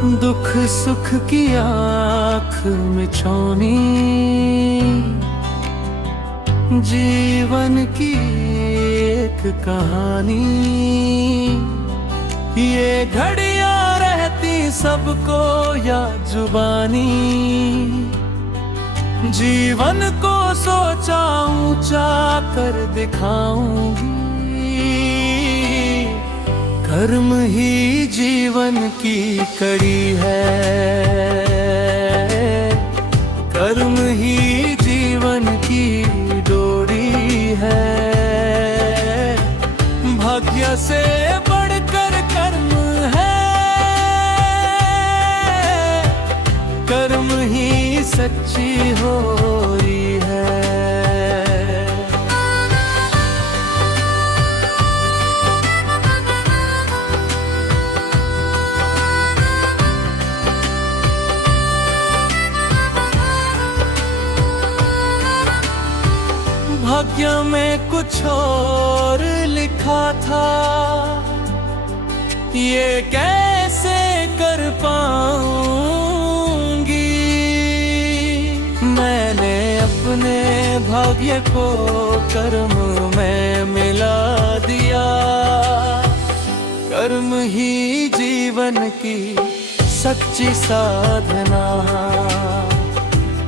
दुख सुख की आँख में छानी, जीवन की एक कहानी। ये घड़ियां रहती सबको या जुबानी, जीवन को सोचा ऊंचा कर दिखाऊंगी। कर्म ही जीवन की कड़ी है, कर्म ही जीवन की डोरी है। भाग्य से बढ़कर कर्म है, कर्म ही सच्ची होरी है। भाग्य में कुछ और लिखा था, ये कैसे कर पाऊंगी। मैंने अपने भाग्य को कर्म में मिला दिया। कर्म ही जीवन की सच्ची साधना,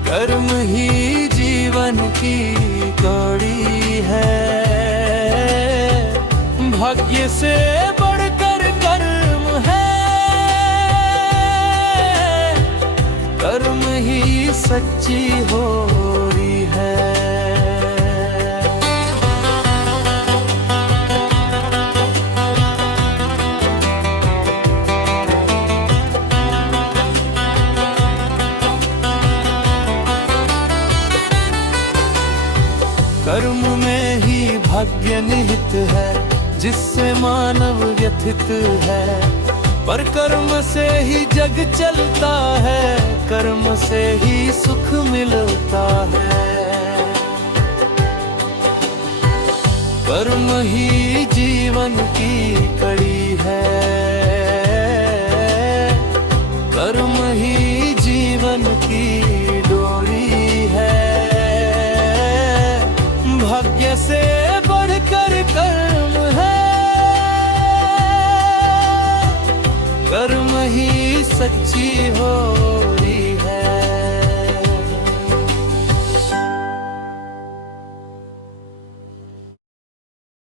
कर्म ही जीवन की कड़ी है। भाग्य से बढ़कर कर्म है, कर्म ही सच्ची होरी है। कर्म में ही भाग्य निहित है, जिससे मानव व्यथित है। पर कर्म से ही जग चलता है, कर्म से ही सुख मिलता है। कर्म ही जीवन की कड़ी है, कर्म ही जीवन की डोरी है। भाग्य से बढ़कर कर्म है, कर्म ही सच्ची हो